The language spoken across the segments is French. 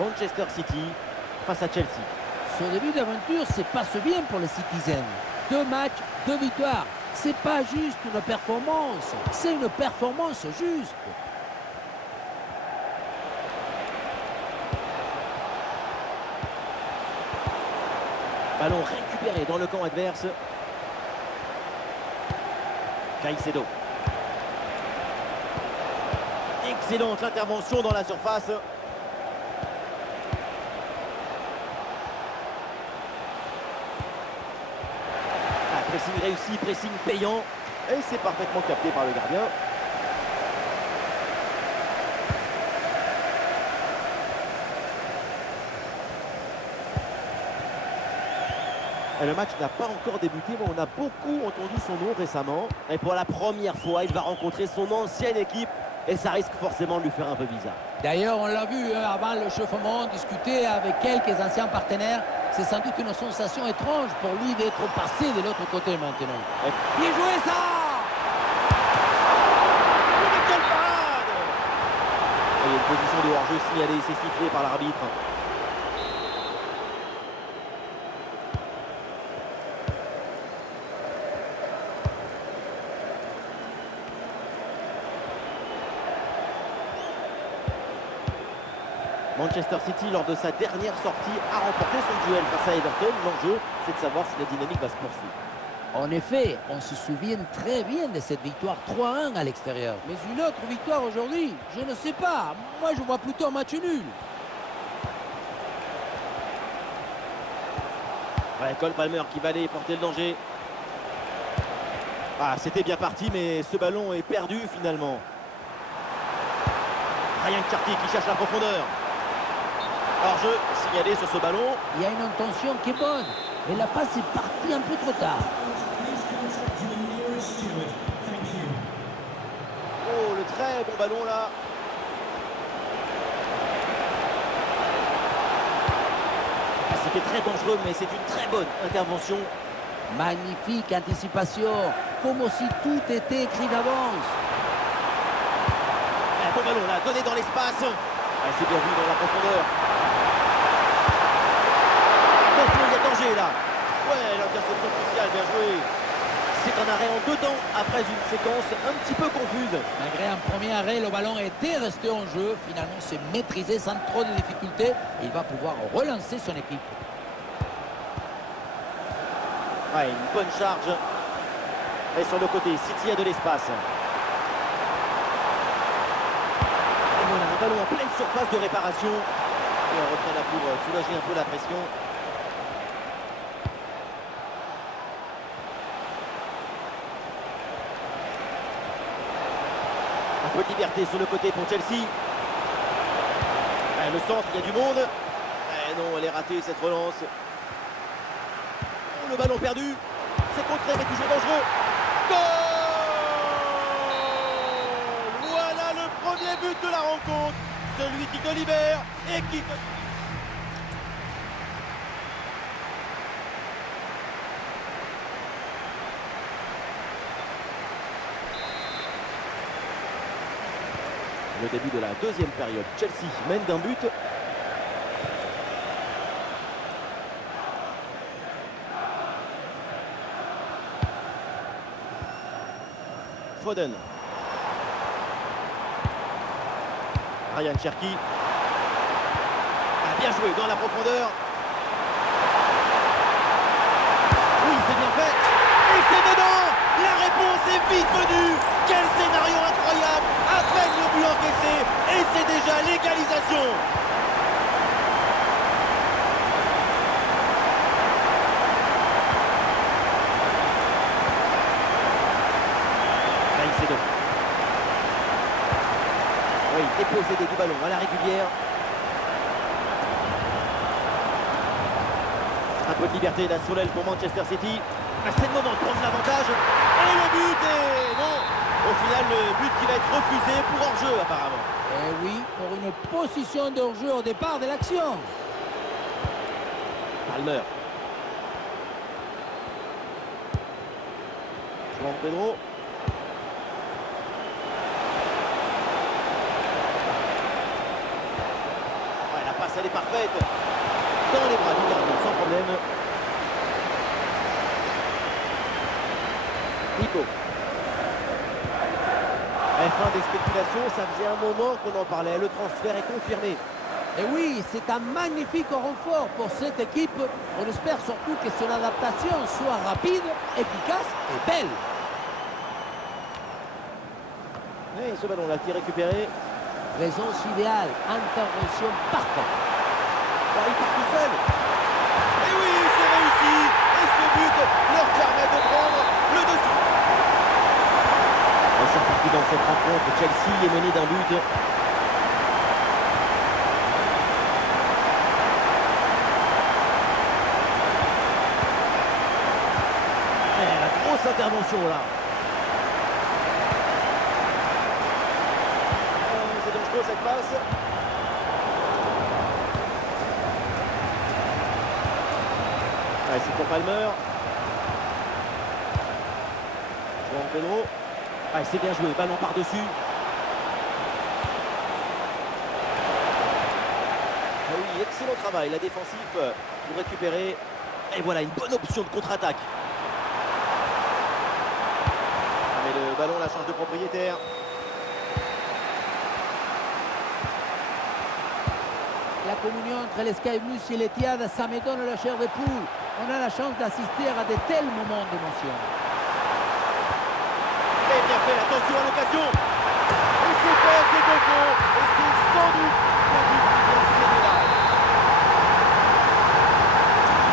Manchester City face à Chelsea. Ce début d'aventure se passe bien pour les Citizens. 2 matchs, 2 victoires. C'est pas juste une performance, c'est une performance juste. Ballon récupéré dans le camp adverse. Caicedo. Excellente intervention dans la surface. Pressing réussi, pressing payant. Et c'est parfaitement capté par le gardien. Et le match n'a pas encore débuté, mais on a beaucoup entendu son nom récemment. Et pour la première fois, il va rencontrer son ancienne équipe. Et ça risque forcément de lui faire un peu bizarre. D'ailleurs, on l'a vu avant l'échauffement, discuter avec quelques anciens partenaires. C'est sans doute une sensation étrange pour lui d'être passé de l'autre côté maintenant. Bien joué ça! Mais quelle parade! Et il y a une position de hors-jeu signalée, c'est sifflé par l'arbitre. Manchester City, lors de sa dernière sortie, a remporté son duel face à Everton. L'enjeu, c'est de savoir si la dynamique va se poursuivre. En effet, on se souvient très bien de cette victoire 3-1 à l'extérieur. Mais une autre victoire aujourd'hui, je ne sais pas. Moi, je vois plutôt un match nul. Ouais, Cole Palmer qui va aller porter le danger. Ah, c'était bien parti, mais ce ballon est perdu finalement. Ryan Cherki qui cherche la profondeur. Hors-jeu signalé sur ce ballon. Il y a une intention qui est bonne, mais la passe est partie un peu trop tard. Oh, le très bon ballon là. Ah, c'était très dangereux, mais c'est une très bonne intervention. Magnifique anticipation, comme si tout était écrit d'avance. Un bon ballon là, donné dans l'espace. Ah, c'est bien vu dans la profondeur. Attention, il y a danger là. Ouais, l'interception cruciale, bien joué. C'est un arrêt en 2 temps après une séquence un petit peu confuse. Malgré un premier arrêt, le ballon était resté en jeu. Finalement, c'est maîtrisé sans trop de difficultés. Et il va pouvoir relancer son équipe. Ouais, une bonne charge. Et sur le côté, City a de l'espace. Et voilà, un ballon en pleine surface de réparation. Et on retrait là pour soulager un peu la pression. Un peu de liberté sur le côté pour Chelsea. Le centre, il y a du monde. Et non, elle est ratée cette relance. Oh, le ballon perdu. C'est contré, mais toujours dangereux. Goal! Voilà le premier but de la rencontre. Celui qui te libère et qui te... Le début de la deuxième période, Chelsea mène d'un but. Foden. Ryan Cherki. A bien joué dans la profondeur. Oui, c'est bien fait. Et c'est dedans. La réponse est vite venue. Quel scénario incroyable. À peine le but encaissé. Et c'est déjà l'égalisation. Caicedo. Oui, dépossédé du ballon à la régulière. Un peu de liberté là sur l'aile pour Manchester City. C'est le moment de prendre l'avantage. Et le but est... Non. Au final, le but qui va être refusé pour hors-jeu apparemment. Eh oui, pour une position de hors-jeu au départ de l'action. Palmer. João Pedro. Ouais, la passe passe, elle est parfaite. Dans les bras du gardien, sans problème. Nico. Fin des spéculations, ça faisait un moment qu'on en parlait. Le transfert est confirmé. Et oui, c'est un magnifique renfort pour cette équipe. On espère surtout que son adaptation soit rapide, efficace et belle. Et ce ballon-là qui est récupéré. Présence idéale, intervention parfaite. Là, il part tout seul. Et oui, c'est réussi. Et ce but leur permet de prendre le dessus. C'est reparti dans cette rencontre. Chelsea est mené d'un but. La grosse intervention là. C'est dangereux cette passe. Allez, c'est pour Palmer. João Pedro. Allez, c'est bien joué, ballon par-dessus. Ah oui, excellent travail, la défensive pour récupérer. Et voilà, une bonne option de contre-attaque. Mais le ballon la change de propriétaire. La communion entre les Sky Blues et les Tiades, ça me donne la chair de poule. On a la chance d'assister à de tels moments d'émotion. Et bien fait, attention à l'occasion. Et c'est fait, c'est de fond. Et c'est sans doute le but qui vient céder là.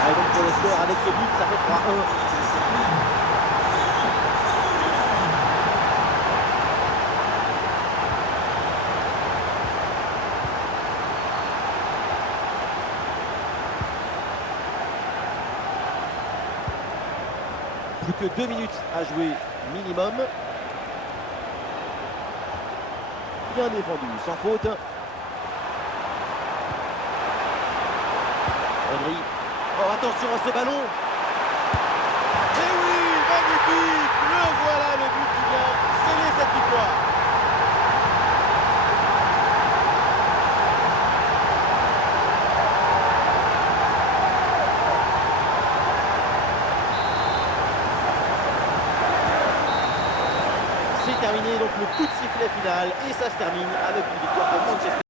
Et donc pour le score, avec ce but, ça fait 3-1. Plus que 2 minutes à jouer minimum. Bien défendu, sans faute. Rodri. Oh, attention à ce ballon. Et oui, magnifique. Le voilà, le but qui vient sceller cette victoire. C'est terminé, donc le coup de sifflet final, et ça se termine avec une victoire pour Manchester.